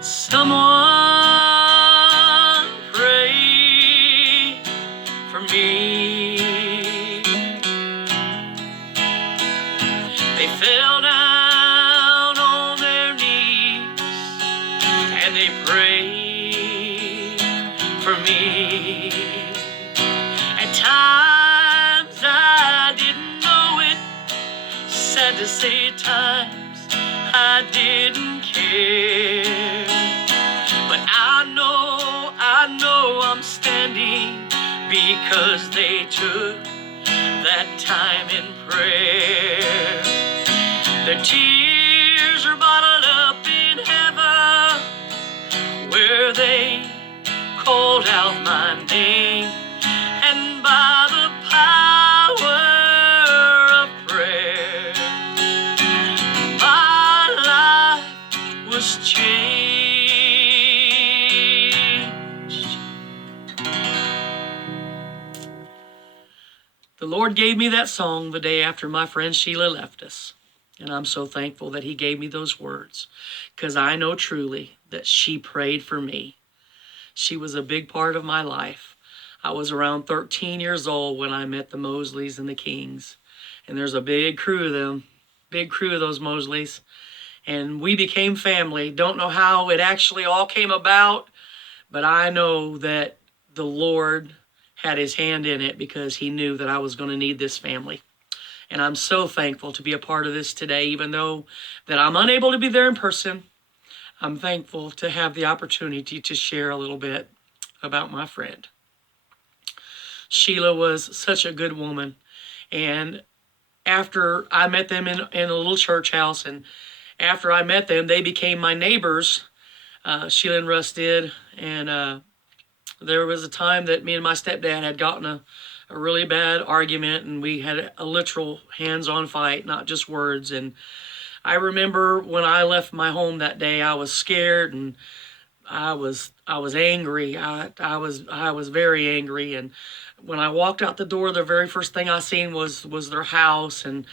Someone pray for me. They fell down on their knees and they prayed for me. At times I didn't know it, sad to say at times I didn't care. But I know I'm standing because they took that time in prayer. Their tears are bottled up in heaven, where they called out my name, and by the power of prayer, my life was changed. The Lord gave me that song the day after my friend Sheila left us. And I'm so thankful that he gave me those words, because I know truly that she prayed for me. She was a big part of my life. I was around 13 years old when I met the Mosleys and the Kings. And there's a big crew of them, big crew of those Mosleys. And we became family. Don't know how it actually all came about, but I know that the Lord had his hand in it because he knew that I was going to need this family. And I'm so thankful to be a part of this today, even though that I'm unable to be there in person. I'm thankful to have the opportunity to share a little bit about my friend. Sheila was such a good woman. And after I met them in a little church house, and after I met them, they became my neighbors. Sheila and Russ did. And there was a time that me and my stepdad had gotten a really bad argument, and we had a literal hands-on fight, not just words. And I remember when I left my home that day, I was scared and I was angry. I was very angry. And when I walked out the door, the very first thing I seen was their house, and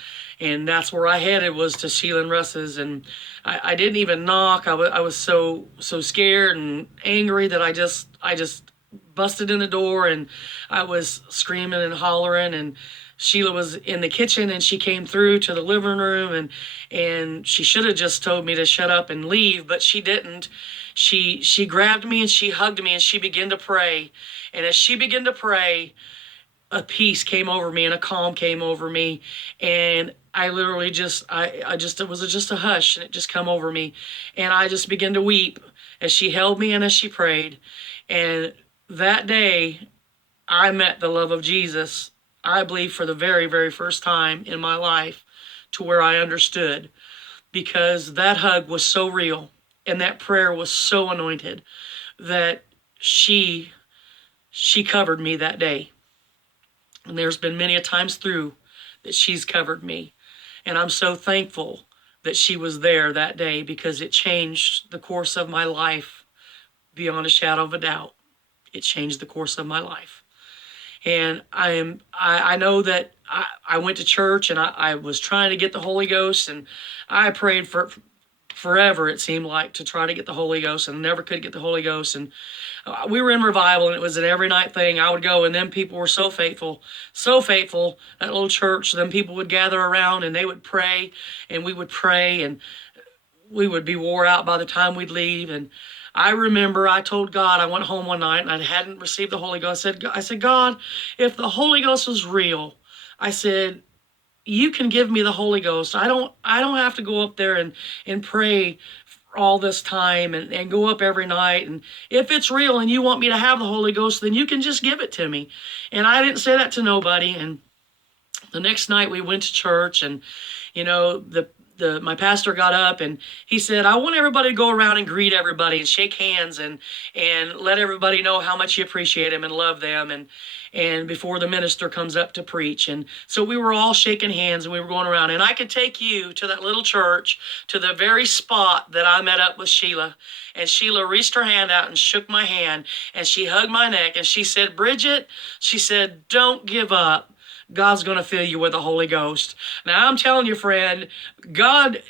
that's where I headed, was to Sheila and Russ's. And I didn't even knock. I was so scared and angry that I just busted in the door, and I was screaming and hollering. And Sheila was in the kitchen, and she came through to the living room, and she should have just told me to shut up and leave, but she didn't. She grabbed me and she hugged me and she began to pray. And as she began to pray, a peace came over me and a calm came over me. And I literally it was just a hush, and it just come over me. And I just began to weep as she held me and as she prayed. And that day, I met the love of Jesus, I believe, for the very, very first time in my life, to where I understood, because that hug was so real and that prayer was so anointed that she covered me that day. And there's been many a times through that she's covered me. And I'm so thankful that she was there that day, because it changed the course of my life beyond a shadow of a doubt. It changed the course of my life. And I know that I went to church and I was trying to get the Holy Ghost, and I prayed for forever, it seemed like, to try to get the Holy Ghost, and never could get the Holy Ghost. And we were in revival, and it was an every night thing. I would go, and then people were so faithful, that little church. Then people would gather around and they would pray, and we would pray, and we would be wore out by the time we'd leave. And I remember I told God, I went home one night and I hadn't received the Holy Ghost. I said, God, if the Holy Ghost was real, I said, you can give me the Holy Ghost. I don't have to go up there and pray for all this time and go up every night. And if it's real and you want me to have the Holy Ghost, then you can just give it to me. And I didn't say that to nobody. And the next night we went to church, and my pastor got up and he said, I want everybody to go around and greet everybody and shake hands and let everybody know how much you appreciate them and love them, and before the minister comes up to preach. And so we were all shaking hands and we were going around, and I could take you to that little church, to the very spot that I met up with Sheila. And Sheila reached her hand out and shook my hand, and she hugged my neck, and she said, Bridget, she said, don't give up. God's going to fill you with the Holy Ghost. Now, I'm telling you, friend,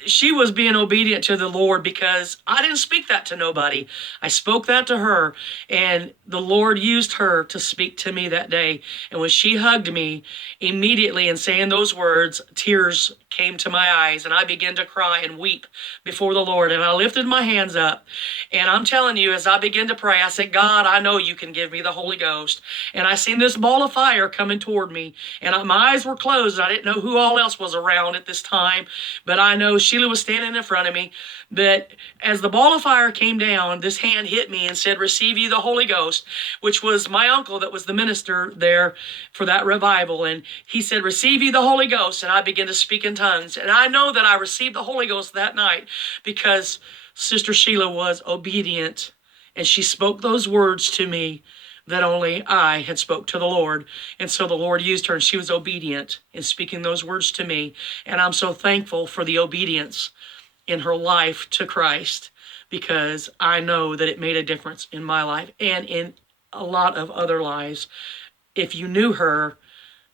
she was being obedient to the Lord, because I didn't speak that to nobody. I spoke that to her, and the Lord used her to speak to me that day. And when she hugged me, immediately in saying those words, tears came to my eyes, and I began to cry and weep before the Lord. And I lifted my hands up, and I'm telling you, as I began to pray, I said, God, I know you can give me the Holy Ghost. And I seen this ball of fire coming toward me, and my eyes were closed. I didn't know who all else was around at this time, but I know Sheila was standing in front of me. But as the ball of fire came down, this hand hit me and said, receive ye the Holy Ghost, which was my uncle that was the minister there for that revival. And he said, receive ye the Holy Ghost. And I began to speak in tongues. And I know that I received the Holy Ghost that night because Sister Sheila was obedient, and she spoke those words to me that only I had spoke to the Lord. And so the Lord used her, and she was obedient in speaking those words to me. And I'm so thankful for the obedience in her life to Christ, because I know that it made a difference in my life and in a lot of other lives. If you knew her,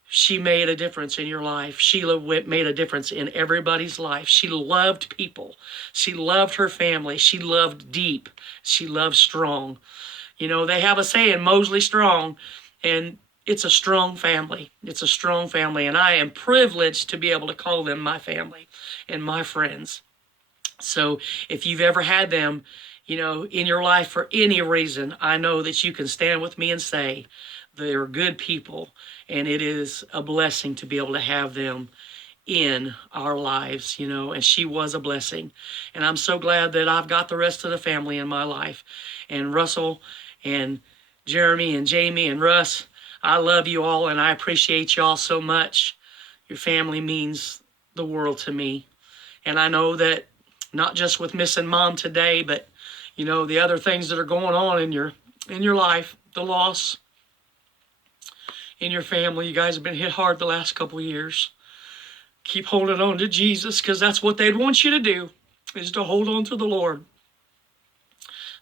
she made a difference in your life. Sheila made a difference in everybody's life. She loved people. She loved her family. She loved deep. She loved strong. You know, they have a saying, Mosley Strong, and it's a strong family. It's a strong family, and I am privileged to be able to call them my family and my friends. So if you've ever had them, you know, in your life for any reason, I know that you can stand with me and say they're good people, and it is a blessing to be able to have them in our lives, you know, and she was a blessing. And I'm so glad that I've got the rest of the family in my life. And Russell and Jeremy and Jamie and Russ, I love you all, and I appreciate you all so much. Your family means the world to me. And I know that not just with missing Mom today, but, you know, the other things that are going on in your life, the loss in your family. You guys have been hit hard the last couple of years. Keep holding on to Jesus, because that's what they'd want you to do, is to hold on to the Lord.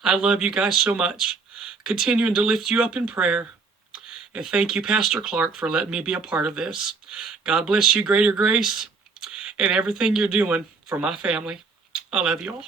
I love you guys so much. Continuing to lift you up in prayer. And thank you, Pastor Clark, for letting me be a part of this. God bless you, greater grace, and everything you're doing for my family. I love you all.